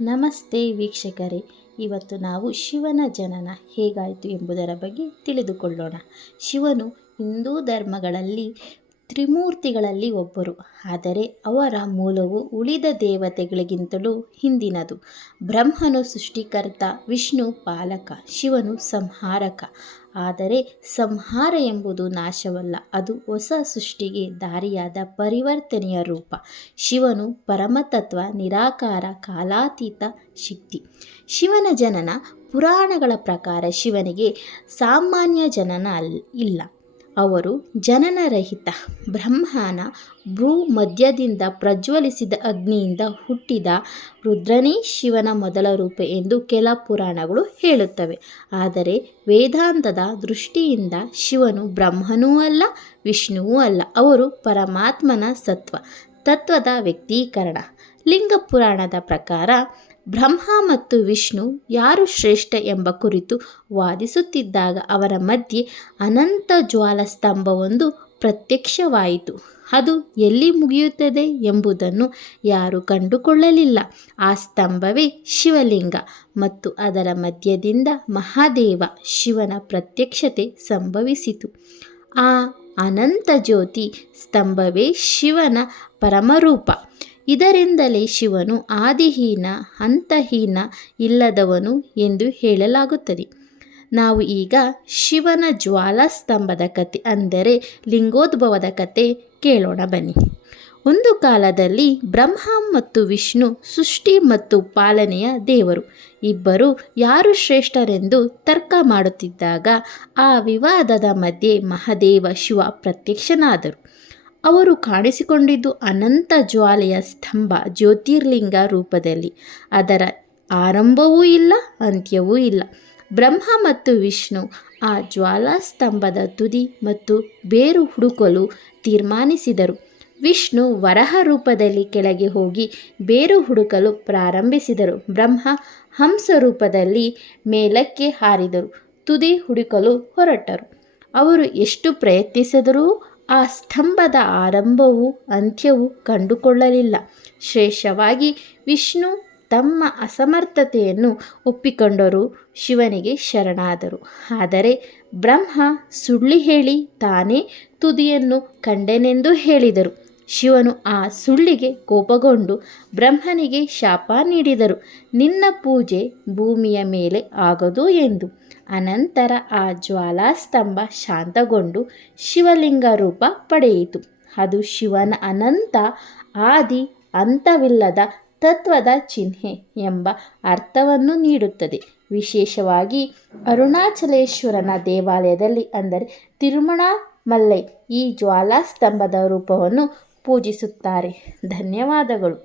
ನಮಸ್ತೆ ವೀಕ್ಷಕರೇ, ಇವತ್ತು ನಾವು ಶಿವನ ಜನನ ಹೇಗಾಯಿತು ಎಂಬುದರ ಬಗ್ಗೆ ತಿಳಿದುಕೊಳ್ಳೋಣ. ಶಿವನು ಹಿಂದೂ ಧರ್ಮಗಳಲ್ಲಿ ತ್ರಿಮೂರ್ತಿಗಳಲ್ಲಿ ಒಬ್ಬರು, ಆದರೆ ಅವರ ಮೂಲವು ಉಳಿದ ದೇವತೆಗಳಿಗಿಂತಲೂ ಹಿಂದಿನದು. ಬ್ರಹ್ಮನು ಸೃಷ್ಟಿಕರ್ತ, ವಿಷ್ಣು ಪಾಲಕ, ಶಿವನು ಸಂಹಾರಕ. ಆದರೆ ಸಂಹಾರ ಎಂಬುದು ನಾಶವಲ್ಲ, ಅದು ಹೊಸ ಸೃಷ್ಟಿಗೆ ದಾರಿಯಾದ ಪರಿವರ್ತನೆಯ ರೂಪ. ಶಿವನು ಪರಮತತ್ವ, ನಿರಾಕಾರ, ಕಾಲಾತೀತ ಶಕ್ತಿ. ಶಿವನ ಜನನ ಪುರಾಣಗಳ ಪ್ರಕಾರ ಶಿವನಿಗೆ ಸಾಮಾನ್ಯ ಜನನ ಇಲ್ಲ. ಅವರು ಜನನರಹಿತ. ಬ್ರಹ್ಮನ ಭ್ರೂ ಮಧ್ಯದಿಂದ ಪ್ರಜ್ವಲಿಸಿದ ಅಗ್ನಿಯಿಂದ ಹುಟ್ಟಿದ ರುದ್ರನೇ ಶಿವನ ಮೊದಲ ರೂಪ ಎಂದು ಕೆಲ ಪುರಾಣಗಳು ಹೇಳುತ್ತವೆ. ಆದರೆ ವೇದಾಂತದ ದೃಷ್ಟಿಯಿಂದ ಶಿವನು ಬ್ರಹ್ಮನೂ ಅಲ್ಲ, ವಿಷ್ಣುವೂ ಅಲ್ಲ. ಅವರು ಪರಮಾತ್ಮನ ತತ್ವದ ವ್ಯಕ್ತೀಕರಣ. ಲಿಂಗ ಪುರಾಣದ ಪ್ರಕಾರ ಬ್ರಹ್ಮ ಮತ್ತು ವಿಷ್ಣು ಯಾರು ಶ್ರೇಷ್ಠ ಎಂಬ ಕುರಿತು ವಾದಿಸುತ್ತಿದ್ದಾಗ ಅವರ ಮಧ್ಯೆ ಅನಂತ ಜ್ವಾಲಾಸ್ತಂಭವೊಂದು ಪ್ರತ್ಯಕ್ಷವಾಯಿತು. ಅದು ಎಲ್ಲಿ ಮುಗಿಯುತ್ತದೆ ಎಂಬುದನ್ನು ಯಾರೂ ಕಂಡುಕೊಳ್ಳಲಿಲ್ಲ. ಆ ಸ್ತಂಭವೇ ಶಿವಲಿಂಗ ಮತ್ತು ಅದರ ಮಧ್ಯದಿಂದ ಮಹಾದೇವ ಶಿವನ ಪ್ರತ್ಯಕ್ಷತೆ ಸಂಭವಿಸಿತು. ಆ ಅನಂತ ಜ್ಯೋತಿ ಸ್ತಂಭವೇ ಶಿವನ ಪರಮರೂಪ. ಇದರಿಂದಲೇ ಶಿವನು ಆದಿಹೀನ, ಅಂತಹೀನ, ಇಲ್ಲದವನು ಎಂದು ಹೇಳಲಾಗುತ್ತದೆ. ನಾವು ಈಗ ಶಿವನ ಜ್ವಾಲಾಸ್ತಂಭದ ಕಥೆ, ಅಂದರೆ ಲಿಂಗೋದ್ಭವದ ಕಥೆ ಕೇಳೋಣ ಬನ್ನಿ. ಒಂದು ಕಾಲದಲ್ಲಿ ಬ್ರಹ್ಮ ಮತ್ತು ವಿಷ್ಣು ಸೃಷ್ಟಿ ಮತ್ತು ಪಾಲನೆಯ ದೇವರು ಇಬ್ಬರು ಯಾರು ಶ್ರೇಷ್ಠರೆಂದು ತರ್ಕ ಮಾಡುತ್ತಿದ್ದಾಗ ಆ ವಿವಾದದ ಮಧ್ಯೆ ಮಹಾದೇವ ಶಿವ ಪ್ರತ್ಯಕ್ಷನಾದರು. ಅವರು ಕಾಣಿಸಿಕೊಂಡಿದ್ದು ಅನಂತ ಜ್ವಾಲೆಯ ಸ್ತಂಭ, ಜ್ಯೋತಿರ್ಲಿಂಗ ರೂಪದಲ್ಲಿ. ಅದರ ಆರಂಭವೂ ಇಲ್ಲ, ಅಂತ್ಯವೂ ಇಲ್ಲ. ಬ್ರಹ್ಮ ಮತ್ತು ವಿಷ್ಣು ಆ ಜ್ವಾಲಾಸ್ತಂಭದ ತುದಿ ಮತ್ತು ಬೇರು ಹುಡುಕಲು ತೀರ್ಮಾನಿಸಿದರು. ವಿಷ್ಣು ವರಹ ರೂಪದಲ್ಲಿ ಕೆಳಗೆ ಹೋಗಿ ಬೇರು ಹುಡುಕಲು ಪ್ರಾರಂಭಿಸಿದರು. ಬ್ರಹ್ಮ ಹಂಸ ರೂಪದಲ್ಲಿ ಮೇಲಕ್ಕೆ ಹಾರಿದರು, ತುದಿ ಹುಡುಕಲು ಹೊರಟರು. ಅವರು ಎಷ್ಟು ಪ್ರಯತ್ನಿಸಿದರೂ ಆ ಸ್ತಂಭದ ಆರಂಭವೂ ಅಂತ್ಯವೂ ಕಂಡುಕೊಳ್ಳಲಿಲ್ಲ. ಶ್ರೇಷ್ಠವಾಗಿ ವಿಷ್ಣು ತಮ್ಮ ಅಸಮರ್ಥತೆಯನ್ನು ಒಪ್ಪಿಕೊಂಡರು, ಶಿವನಿಗೆ ಶರಣಾದರು. ಆದರೆ ಬ್ರಹ್ಮ ಸುಳ್ಳು ಹೇಳಿ ತಾನೇ ತುದಿಯನ್ನು ಕಂಡೆನೆಂದು ಹೇಳಿದರು. ಶಿವನು ಆ ಸುಳ್ಳಿಗೆ ಕೋಪಗೊಂಡು ಬ್ರಹ್ಮನಿಗೆ ಶಾಪ ನೀಡಿದರು, ನಿನ್ನ ಪೂಜೆ ಭೂಮಿಯ ಮೇಲೆ ಆಗದು ಎಂದು. ಅನಂತರ ಆ ಜ್ವಾಲಾಸ್ತಂಭ ಶಾಂತಗೊಂಡು ಶಿವಲಿಂಗ ರೂಪ ಪಡೆಯಿತು. ಅದು ಶಿವನ ಅನಂತ, ಆದಿ, ಅಂತವಿಲ್ಲದ ತತ್ವದ ಚಿಹ್ನೆ ಎಂಬ ಅರ್ಥವನ್ನು ನೀಡುತ್ತದೆ. ವಿಶೇಷವಾಗಿ ಅರುಣಾಚಲೇಶ್ವರನ ದೇವಾಲಯದಲ್ಲಿ, ಅಂದರೆ ತಿರುವಣ್ಣಾಮಲೈ, ಈ ಜ್ವಾಲಾಸ್ತಂಭದ ರೂಪವನ್ನು ಪೂಜಿಸುತ್ತಾರೆ. ಧನ್ಯವಾದಗಳು.